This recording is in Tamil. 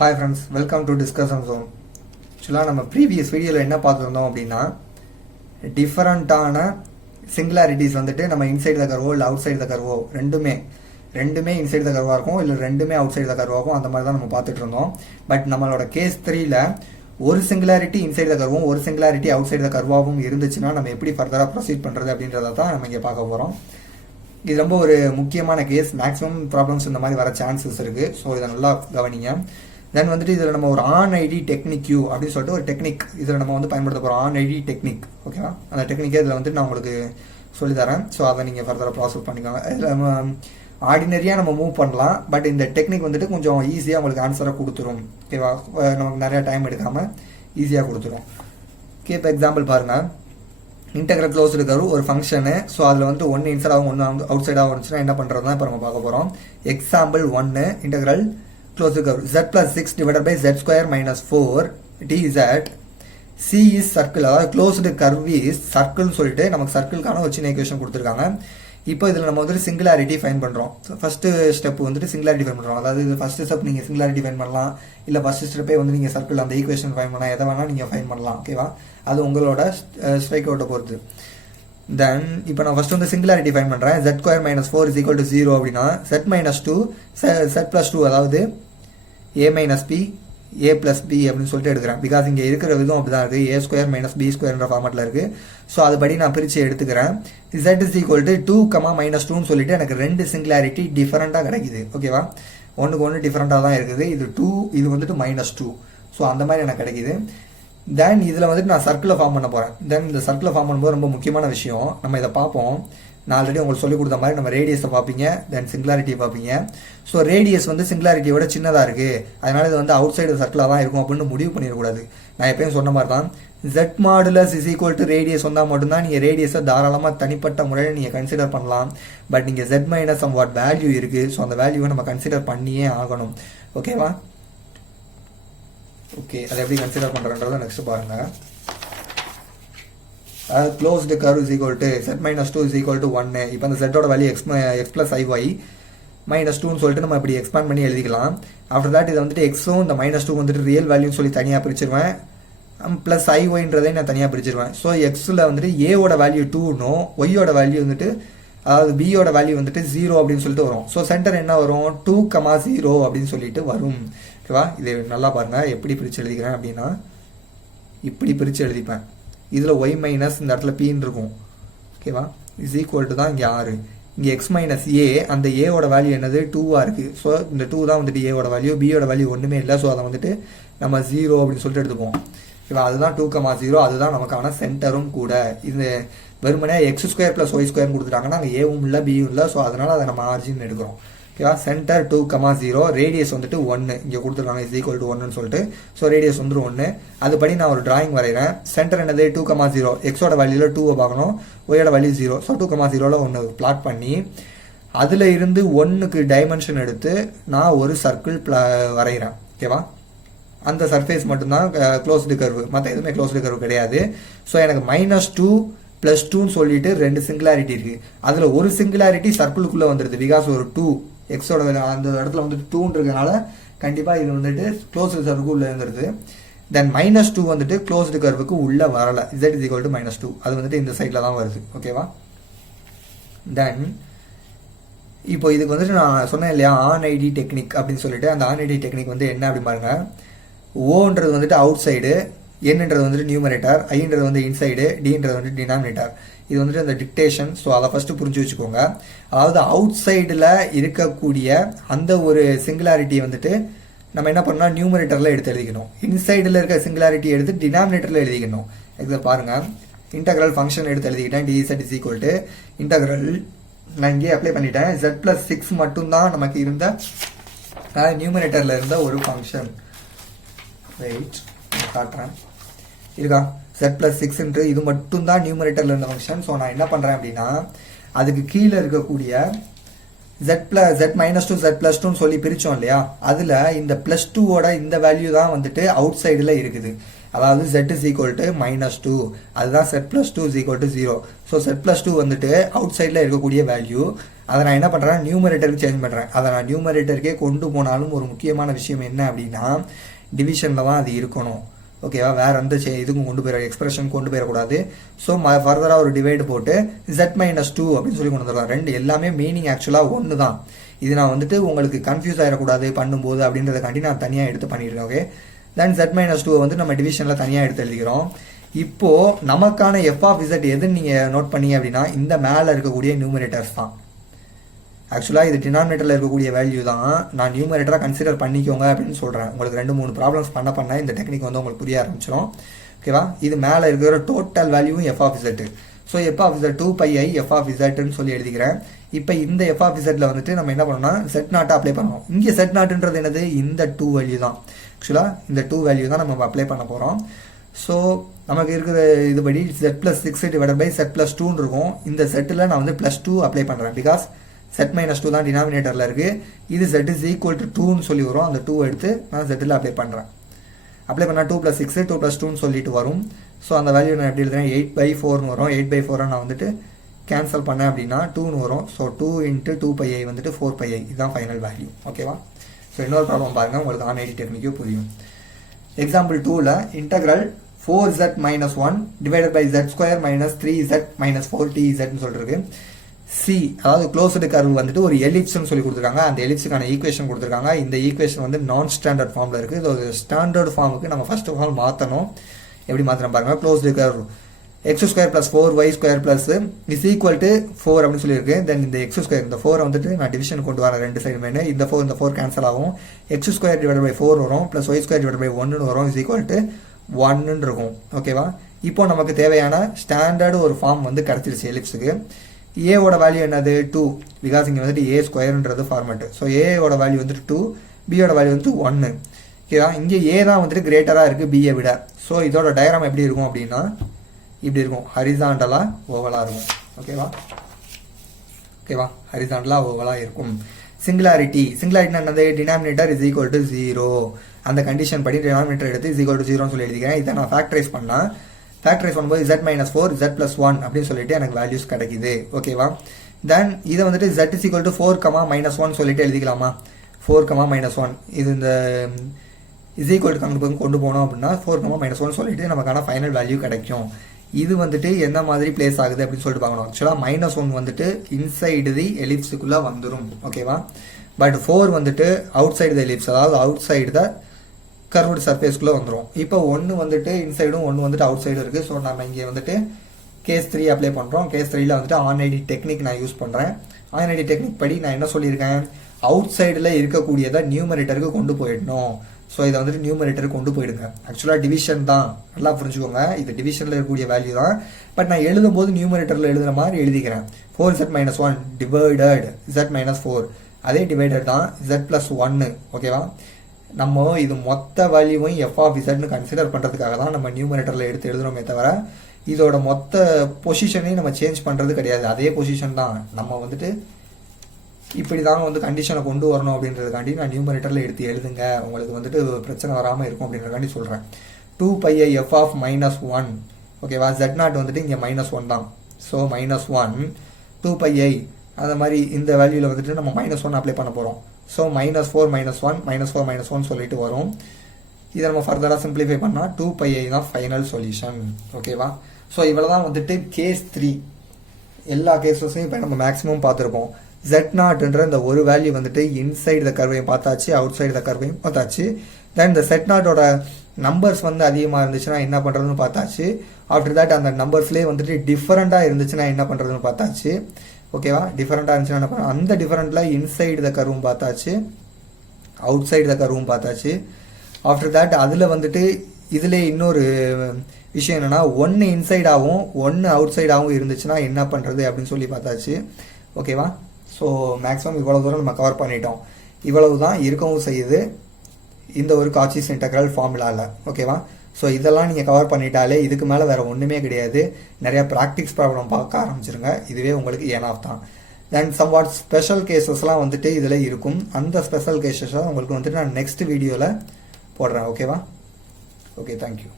Hi friends, welcome to discussion zone. ஆக்சுவலாக நம்ம ப்ரீவியஸ் வீடியோவில் என்ன பார்த்துருந்தோம் அப்படின்னா, டிஃபரண்ட்டான சிங்குலாரிட்டிஸ் வந்துட்டு நம்ம இன்சைட் த கர்வோ இல்லை அவுட் சைடு த கர்வோ ரெண்டுமே இன்சைட் த கர்வாக இருக்கும், இல்லை ரெண்டுமே அவுட் சைடு த கர்வாகும். அந்த மாதிரி தான் நம்ம பார்த்துட்டு இருந்தோம். பட் நம்மளோட கேஸ் 3ல ஒரு சிங்குலாரிட்டி இன்சைட் த கர்வும் ஒரு சிங்குலாரிட்டி அவுட் சைடு த கர்வாகவும் இருந்துச்சுன்னா நம்ம எப்படி ஃபர்தராக ப்ரொசீட் பண்ணுறது அப்படின்றத தான் நம்ம இங்கே பார்க்க போகிறோம். இது ரொம்ப ஒரு முக்கியமான கேஸ். மேக்ஸிமம் ப்ராப்ளம்ஸ் இந்த மாதிரி வர சான்சஸ் இருக்குது. ஸோ இதை நல்லா கவனிங்க. தென் வந்துட்டு இதில் நம்ம ஒரு ஆன் ஐடி டெக்னிக் யூ அப்படின்னு சொல்லிட்டு ஒரு டெக்னிக் இதில் நம்ம வந்து பயன்படுத்த போகிறோம். ஆன் ஐடி டெக்னிக், ஓகேவா? அந்த டெக்னிக்கே இதில் வந்துட்டு நான் உங்களுக்கு சொல்லித்தரேன். ஸோ அதை நீங்கள் ஃபர்தராக ப்ராசஸ் பண்ணிக்கோங்க. இதில் நம்ம ஆர்டினரியாக நம்ம மூவ் பண்ணலாம். பட் இந்த டெக்னிக் வந்துட்டு கொஞ்சம் ஈஸியாக உங்களுக்கு ஆன்சரை கொடுத்துரும், ஓகேவா? நமக்கு நிறையா டைம் எடுக்காமல் ஈஸியாக கொடுத்துரும். ஓகே, இப்போ எக்ஸாம்பிள் பாருங்கள். இன்டெகிரல் க்ளோஸ்டு கர்வ் ஒரு ஃபங்க்ஷனு. ஸோ அதில் வந்துட்டு ஒன்று இன்சைடாகவும் ஒன்று அவுட் சைடாகவும் இருந்துச்சுன்னா என்ன பண்ணுறது தான் இப்போ நம்ம பார்க்க போகிறோம். Example 1 integral closed curve z plus 6 divided by z square minus 4 dz. C is circle, அதாவது closed curve is circle சொல்லிட்டு நமக்கு சர்க்கிள்கான ஒரு சின்ன ஈக்குவேஷன் கொடுத்துருக்காங்க. இப்போ இதில் நம்ம வந்துட்டு சிங்குலாரிட்டி ஃபைன் பண்ணுறோம். ஃபர்ஸ்ட் ஸ்டெப் வந்துட்டு சிங்குலாரிட்டி ஃபைன் பண்ணுறோம். அதாவது ஃபர்ஸ்ட் ஸ்டெப் நீங்கள் சிங்குலாரிட்டி ஃபைன் பண்ணலாம், இல்லை ஃபர்ஸ்ட் ஸ்டெப்பே வந்து நீங்கள் சர்க்கிள் அந்த ஈக்குவேஷன் ஃபைன் பண்ணலாம், எதை வேணால் நீங்கள் ஃபைன் பண்ணலாம், ஓகேவா? அது உங்களோட ஸ்ட்ரைக் அவுட்டை பொறுத்து. தென் இப்போ நான் ஃபர்ஸ்ட் வந்து சிங்குலாரிட்டி ஃபைன் பண்ணுறேன். z square minus 4 is equal to 0 அப்படின்னா z மைனஸ் 2 z பிளஸ் 2, அதாவது a minus B A plus B அப்படின்னு சொல்லிட்டு எடுக்கிறேன். பிகாஸ் இங்கே இருக்கிற விதம் அப்படி தான் இருக்குது. ஏ ஸ்கொயர் மைனஸ் பி ஸ்கொயர்ன்ற ஃபார்மெட்டில் இருக்குது. ஸோ அதுபடி நான் பிரித்து எடுத்துக்கிறேன். z is equal to 2, minus 2ன்னு சொல்லிட்டு எனக்கு ரெண்டு சிங்குலாரிட்டி டிஃபரெண்ட்டாக கிடைக்குது, ஓகேவா? ஒன்றுக்கு ஒன்று டிஃபரெண்ட்டாக தான் இருக்குது. இது 2, இது வந்துட்டு மைனஸ் 2. ஸோ அந்த மாதிரி எனக்கு கிடைக்குது. தென் இதில் வந்துட்டு நான் சர்க்கிளை ஃபார்ம் பண்ண போகிறேன். தென் இந்த சர்க்கிளை ஃபார்ம் பண்ணும்போது ரொம்ப முக்கியமான விஷயம், நம்ம இதை பார்ப்போம். நான் ஆல்ரெடி உங்களுக்கு சொல்லிக் கொடுத்த மாதிரி நம்ம ரேடியஸை பார்ப்பீங்க, தென் சிங்குலாரிட்டி பார்ப்பீங்க. ஸோ ரேடியஸ் வந்து சிங்குலாரிட்டியோட சின்னதாக இருக்குது, அதனால இது வந்து அவுட் சைடு சர்க்கிளாக தான் இருக்கும் அப்படின்னு முடிவு பண்ணிடக்கூடாது. நான் எப்பயும் சொன்ன மாதிரி தான், z modulus is equal to radius வந்தால் மட்டும்தான் நீங்கள் ரேடியஸை தாராளமாக தனிப்பட்ட முறையில் நீங்கள் கன்சிடர் பண்ணலாம். பட் நீங்கள் z minus some what value இருக்குது. ஸோ அந்த வேல்யூவை நம்ம கன்சிடர் பண்ணியே ஆகணும், ஓகேவா? ஓகே, அதை எப்படி கன்சிடர் பண்ணுறன்றதை நெக்ஸ்ட் பாருங்கள். Closed curve is equal to z minus 2 is equal to 1. இப்போ அந்த zோட value x plus iy minus 2ன்னு சொல்லிட்டு நம்ம இப்படி எக்ஸ்பேண்ட் பண்ணி எழுதிக்கலாம். ஆஃப்டர் தட் இதை வந்துட்டு எக்ஸும் இந்த மைனஸ் 2 வந்துட்டு ரியல் வேல்யூன்னு சொல்லி தனியாக பிரிச்சிருவேன், ப்ளஸ் iy நான் தனியாக பிரிச்சிருவேன். ஸோ எக்ஸில் வந்துட்டு ஏவோட வேல்யூ 2னும் ஒய்யோட வேல்யூ வந்துட்டு, அதாவது பியோட வேல்யூ வந்துட்டு 0 அப்படின்னு சொல்லிட்டு வரும். ஸோ சென்டர் என்ன வரும், 2,0 அப்படின்னு சொல்லிட்டு வரும், ஓகேவா? இது நல்லா பாருங்கள் எப்படி பிரித்து எழுதிக்கிறேன் அப்படின்னா, இப்படி பிரித்து எழுதிப்பேன். இதில் ஒய் மைனஸ் இந்த இடத்துல பின்னு இருக்கும், ஓகேவா? இஸ் ஈக்குவல் டு தான் இங்கே 6. இங்கே எக்ஸ் மைனஸ் ஏ, அந்த ஏவோட வேல்யூ என்னது 2ஆக இருக்குது. ஸோ இந்த 2 தான் வந்துட்டு ஏவோட வேல்யூ, பியோட வேல்யூ ஒன்றுமே இல்லை. ஸோ அதை வந்துட்டு நம்ம 0 அப்படின்னு சொல்லிட்டு எடுத்துப்போம், ஓகேவா? அதுதான் 2,0, அதுதான் நமக்கான சென்டரும் கூட. இது வெறுமனே x square plus y square கொடுத்துட்டாங்கன்னா அங்கே ஏவும் இல்லை பியும் இல்லை. ஸோ அதனால் அதை நம்ம ஆர்ஜின் எடுக்கிறோம், ஓகேவா? சென்டர் 2,0, ரேடியஸ் வந்துட்டு 1 இங்கே கொடுத்துருக்காங்க, இஸ் ஈக்குவல் டு 1ன்னு சொல்லிட்டு. ஸோ ரேடியஸ் வந்துட்டு 1. அதுபடி நான் ஒரு டிராயிங் வரைகிறேன். சென்டர் என்னது 2,0, எக்ஸோட வேல்யூவில் 2 பார்க்கணும், ஒய்யோட வேல்யூ 0. ஸோ 2,0ல் ஒன்று பிளாட் பண்ணி அதில் இருந்து 1க்கு டைமென்ஷன் எடுத்து நான் ஒரு சர்க்கிள் வரைகிறேன், ஓகேவா? அந்த சர்ஃபேஸ் மட்டும்தான் க்ளோஸ்டு கர்வ், மற்ற எதுவுமே க்ளோஸ்டு கர்வ் கிடையாது. ஸோ எனக்கு மைனஸ் 2 ப்ளஸ் 2ன்னு சொல்லிட்டு ரெண்டு சிங்குலாரிட்டி இருக்குது. அதில் ஒரு சிங்குலாரிட்டி சர்க்கிளுக்குள்ளே வந்துடுது. பிகாஸ் ஒரு 2 எக்ஸோட அந்த இடத்துல வந்துட்டு 2ன்னு இருக்கிறதுனால கண்டிப்பாக இது வந்துட்டு க்ளோஸ்டு கர்வுக்கு உள்ளே இருந்துருது. தென் மைனஸ் 2 வந்துட்டு க்ளோஸ்டு கர்வுக்கு உள்ளே வரலை. z is equal to minus 2, அது வந்துட்டு இந்த சைடில் தான் வருது, ஓகேவா? தென் இப்போ இதுக்கு வந்துட்டு நான் சொன்னேன் இல்லையா, ஆன் ஐடி டெக்னிக் அப்படின்னு சொல்லிட்டு. அந்த ஆன் ஐடி டெக்னிக் வந்து என்ன அப்படி பாருங்க. ஓன்றது வந்துட்டு அவுட் சைடு, என்னன்றது வந்துட்டு நியூமரேட்டர், ஐன்றது வந்து இன்சைடு, டின்றது வந்துட்டு டினாமினேட்டர். இது வந்துட்டு அந்த டிக்டேஷன். ஸோ அதை ஃபஸ்ட்டு புரிஞ்சு வச்சுக்கோங்க. அதாவது அவுட் சைடில் இருக்கக்கூடிய அந்த ஒரு சிங்குலாரிட்டி வந்துட்டு நம்ம என்ன பண்ணால் நியூமரேட்டரில் எடுத்து எழுதிக்கணும். இன்சைடில் இருக்க சிங்குலாரிட்டி எடுத்து டினாமினேட்டரில் எழுதிக்கணும். இதை பாருங்கள், இன்டெக்ரல் ஃபங்க்ஷன் எடுத்து எழுதிக்கிட்டேன். dz is equal to integral, நான் இங்கே அப்ளை பண்ணிட்டேன். z பிளஸ் 6 மட்டும்தான் நமக்கு இருந்த நியூமரேட்டரில் இருந்த ஒரு ஃபங்க்ஷன். வெயிட் காட்டுறேன், இருக்கா? z பிளஸ் 6 இது மட்டும்தான் நியூமரேட்டரில் இருந்த ஃபங்க்ஷன். ஸோ நான் என்ன பண்ணுறேன் அப்படின்னா, அதுக்கு கீழே இருக்கக்கூடிய z மைனஸ் 2 z பிளஸ் 2ன்னு சொல்லி பிரித்தோம் இல்லையா, அதில் இந்த பிளஸ் 2ஓட இந்த வேல்யூ தான் வந்துட்டு அவுட் சைடில் இருக்குது. அதாவது z is equal to minus 2, அதுதான் z plus 2 is equal to 0. So z plus 2 வந்துட்டு அவுட் சைடில் இருக்கக்கூடிய வேல்யூ. அதை நான் என்ன பண்ணுறேன், நியூமரேட்டருக்கு சேஞ்ச் பண்ணுறேன். அதை நான் நியூமரேட்டருக்கே கொண்டு போனாலும் ஒரு முக்கியமான விஷயம் என்ன அப்படின்னா டிவிஷனில் தான் அது இருக்கணும். ஓகேவா, வேறு எந்த இதுக்கும் கொண்டு போயிட எக்ஸ்பிரஷன் கொண்டு போயிடக்கூடாது. ஸோ ஃபர்தராக ஒரு டிவைடு போட்டு Z-2 அப்படின்னு சொல்லி கொண்டு வந்துடலாம். ரெண்டு எல்லாமே மீனிங் ஆக்சுவலாக ஒன்று தான். இது நான் வந்துட்டு உங்களுக்கு கன்ஃபியூஸ் ஆகிடக்கூடாது பண்ணும்போது அப்படின்றதுக்காண்டி நான் தனியாக எடுத்து பண்ணிடுறேன். ஓகே, தென் Z-2 வந்து நம்ம டிவிஷனில் தனியாக எடுத்து எழுதிக்கிறோம். இப்போது நமக்கான f of z எதுன்னு நீங்கள் நோட் பண்ணீங்க அப்படின்னா இந்த மேலே இருக்கக்கூடிய நியூமரேட்டர்ஸ் தான். ஆக்சுவலாக இது டினாமினேட்டரில் இருக்கக்கூடிய வேல்யூ தான். நான் நியூமரேட்டராக கன்சிடர் பண்ணிக்கோங்க அப்படின்னு சொல்கிறேன். உங்களுக்கு 2-3 ப்ராப்ளம்ஸ் பண்ண இந்த டெக்னிக் வந்து உங்களுக்கு புரிய ஆரம்பிச்சிடும். ஓகேவா, இது மேலே இருக்கிற டோட்டல் வேல்யூவும் f of z. So f of z 2πi f of zன்னு சொல்லி எழுதிக்கிறேன். இப்போ இந்த f of zல வந்துட்டு நம்ம என்ன பண்ணோம்னா Z0 அப்ளை பண்ணணும். இங்கே Z0ன்றது என்னது, இந்த 2 வேல்யூ தான். ஆக்சுவலாக இந்த 2 வேல்யூ தான் நம்ம அப்ளை பண்ண போகிறோம். ஸோ நமக்கு இருக்கிற இதுபடி z+6 டிவைடட் பை z+2 இருக்கும். இந்த செட்டில் நான் வந்து +2 அப்ளை பண்ணுறேன். பிகாஸ் Z-2 தான் டினாமினேட்டரில் இருக்குது. இது z is equal to 2ன்னு சொல்லி வரும். அந்த 2 எடுத்து நான் z அப்ளை பண்ணுறேன். அப்ளை பண்ணால் 2+6 2+2ன்னு சொல்லிட்டு வரும். ஸோ அந்த வேல்யூ நான் எப்படி எழுதுறேன், 8/4ன்னு வரும். 8/4 நான் வந்துட்டு கேன்சல் பண்ணேன் அப்படின்னா 2ன்னு வரும். ஸோ 2 × 2πi வந்துட்டு 4πi. இதுதான் ஃபைனல் வேல்யூ. ஓகேவா, ஸோ இன்னொரு ப்ராப்ளம் பாருங்கள், உங்களுக்கு ஆன்-ஐடி டெக்னிக்கே புரியும். எக்ஸாம்பிள் 2ல் integral 4z-1 divided by z² minus 3z minus 4tz சொல்லிருக்கு. சி அதாவது க்ளோஸ்டு கர்வ் வந்துட்டு ஒரு எலிப்ஸ்ன்னு சொல்லி கொடுத்துருக்காங்க. அந்த எலிப்ஸுக்கான ஈக்குவேஷன் கொடுத்துருக்காங்க. இந்த ஈக்குவேஷன் வந்து நான் ஸ்டாண்டர்ட் ஃபார்மில் இருக்குது. இது ஒரு ஸ்டாண்டர்ட் ஃபார்முக்கு நம்ம ஃபர்ஸ்ட் ஆஃப் ஆல் மாற்றணும். எப்படி மாற்றணும் பாருங்கள். Closed curve x² + 4y² is equal to 4 அப்படின்னு சொல்லியிருக்கு. தென் இந்த x², இந்த 4 வந்துட்டு நான் டிவிஷன் கொண்டு வரேன் ரெண்டு சைடுமே. இந்த 4 கேன்சல் ஆகும். x² டிவைட் பை 4 வரும், ப்ளஸ் y² டிவைட் பை 1 வரும், இஸ் ஈக்குவல் டு 1 இருக்கும். ஓகேவா, இப்போ நமக்கு தேவையான ஸ்டாண்டர்டு ஒரு ஃபார்ம் வந்து கிடச்சிருச்சு எலிப்ஸுக்கு. ஏவோட வேல்யூ என்னது 2, பிகாஸ் இங்கே வந்துட்டு a² ஃபார்மெட்டு. ஸோ ஏவோட வேல்யூ வந்துட்டு 2, பியோட வேல்யூ வந்துட்டு 1. ஓகேவா, இங்கே ஏ தான் வந்துட்டு கிரேட்டராக இருக்குது பியை விட. ஸோ இதோட டயக்ராம் எப்படி இருக்கும் அப்படின்னா இப்படி இருக்கும், ஹரிசாண்டலாக ஓவலாக இருக்கும். ஓகேவா, ஹரிசாண்டலாக ஓவலாக இருக்கும். சிங்குலாரிட்டி என்னது, டினாமினேட்டர் இஸ் ஈக்குவல் டு 0. அந்த கண்டிஷன் படி டினாமினேட்டர் எடுத்து இஸ் ஈக்குவல் டு 0ன்னு சொல்லி எழுதிக்கிறேன். இதை நான் ஃபேக்டரைஸ் பண்ணும்போது z-4 z+1 அப்படின்னு சொல்லிட்டு எனக்கு வேல்யூஸ் கிடைக்குது. ஓகேவா, தென் இதை வந்துட்டு z is equal to 4, -1 சொல்லிட்டு எழுதிக்கலாமா. 4, -1 இது இந்த இஸ் ஈக்குவல் டு கொண்டு போனோம் அப்படின்னா 4, -1 சொல்லிட்டு நமக்கான ஃபைனல் வேல்யூ கிடைக்கும். இது வந்துட்டு எந்த மாதிரி பிளேஸ் ஆகுது அப்படின்னு சொல்லிட்டு பார்க்கணும். ஆக்சுவலாக -1 வந்துட்டு இன்சைடு தி எலிப்ஸுக்குள்ளே வந்துடும். ஓகேவா, பட் 4 வந்துட்டு அவுட் சைடு த எலிப்ஸ், அதாவது அவுட் சைடு த கர்வ்டு சர்ஃபேஸ்க்குள்ளே வந்துடும். இப்போ 1 வந்துட்டு இன்சைடும் 1 வந்துட்டு அவுட் சைடும் இருக்குது. ஸோ நம்ம இங்கே வந்துட்டு கேஸ் 3 அப்ளை பண்ணுறோம். கேஸ் 3ல் வந்துட்டு ஆன்-ஐடி டெக்னிக் நான் யூஸ் பண்ணுறேன். ஆன்-ஐடி டெக்னிக் படி நான் என்ன சொல்லியிருக்கேன், அவுட் சைடில் இருக்கக்கூடியதை நியூமரேட்டருக்கு கொண்டு போயிடணும். ஸோ இதை வந்துட்டு நியூமரேட்டருக்கு கொண்டு போயிடுங்க. ஆக்சுவலாக டிவிஷன் தான், நல்லா புரிஞ்சுக்கோங்க. இது டிவிஷனில் இருக்கக்கூடிய வேல்யூ தான். பட் நான் எழுதும்போது நியூமரேட்டரில் எழுதுகிற மாதிரி எழுதிக்கிறேன். 4z-1 டிவைடட் z-4, அதே டிவைடட் தான் z+1. ஓகேவா, நம்ம இது மொத்த வேல்யூவையும் f of zன்னு கன்சிடர் பண்ணுறதுக்காக தான் நம்ம நியூமரேட்டரில் எடுத்து எழுதுகிறோமே தவிர இதோட மொத்த பொசிஷனையும் நம்ம சேஞ்ச் பண்ணுறது கிடையாது. அதே பொசிஷன் தான். நம்ம வந்துட்டு இப்படி தாங்க வந்து கண்டிஷனை கொண்டு வரணும் அப்படின்றதுக்காண்டி நான் நியூமரேட்டரில் எடுத்து எழுதுங்க, உங்களுக்கு வந்துட்டு பிரச்சனை வராமல் இருக்கும் அப்படின்றதுக்காண்டி சொல்கிறேன். 2πi f of -1. ஓகேவா, z0 வந்துட்டு இங்கே -1 தான். ஸோ -1 2πi அந்த மாதிரி இந்த வேல்யூவில் வந்துட்டு நம்ம -1 அப்ளை பண்ண போகிறோம். ஸோ -4 சொல்லிட்டு வரும். இதை நம்ம ஃபர்தராக சிம்பிளிஃபை பண்ணால் 2πi தான் ஃபைனல் சொல்யூஷன். ஓகேவா, ஸோ இவ்வளோ தான் வந்துட்டு கேஸ் 3. எல்லா கேஸஸையும் இப்போ நம்ம மேக்ஸிமம் பார்த்துருப்போம். Z0ன்ற இந்த ஒரு வேல்யூ வந்துட்டு இன்சைடு த கர்வையும் பார்த்தாச்சு, அவுட் சைடு த கர்வையும் பார்த்தாச்சு. தென் இந்த Z0ஓட நம்பர்ஸ் வந்து அதிகமாக இருந்துச்சுன்னா என்ன பண்ணுறதுன்னு பார்த்தாச்சு. ஆஃப்டர் தட் அந்த நம்பர்ஸ்லேயே வந்துட்டு டிஃப்ரெண்ட்டாக இருந்துச்சுன்னா என்ன பண்ணுறதுன்னு பார்த்தாச்சு. ஓகேவா, டிஃப்ரெண்ட்டாக இருந்துச்சுன்னா என்ன பண்ண, அந்த டிஃப்ரெண்ட்டில் இன்சைடு த கர்வும் பார்த்தாச்சு, அவுட் சைடு த கர்வும் பார்த்தாச்சு. ஆஃப்டர் தட் அதில் வந்துட்டு இதில் இன்னொரு விஷயம் என்னென்னா 1 இன்சைடாகவும் 1 அவுட் சைடாகவும் இருந்துச்சுன்னா என்ன பண்ணுறது அப்படின்னு சொல்லி பார்த்தாச்சு. ஓகேவா, ஸோ மேக்ஸிமம் இவ்வளோ தூரம் நம்ம கவர் பண்ணிட்டோம். இவ்வளவு தான் இருக்கவும் செய்யுது இந்த ஒரு காச்சிஸ் இன்டெக்ரல் ஃபார்முலாவில். ஓகேவா, ஸோ இதெல்லாம் நீங்கள் கவர் பண்ணிட்டாலே இதுக்கு மேலே வேறு ஒன்றுமே கிடையாது. நிறையா ப்ராக்டிக்ஸ் ப்ராப்ளம் பார்க்க ஆரம்பிச்சிருங்க. இதுவே உங்களுக்கு ஏனாஃப் தான். தென் சம்வாட் ஸ்பெஷல் கேசஸ்லாம் வந்துட்டு இதில் இருக்கும். அந்த ஸ்பெஷல் கேசஸை உங்களுக்கு வந்துட்டு நான் நெக்ஸ்ட் வீடியோவில் போடுறேன். ஓகேவா, ஓகே, தேங்க்யூ.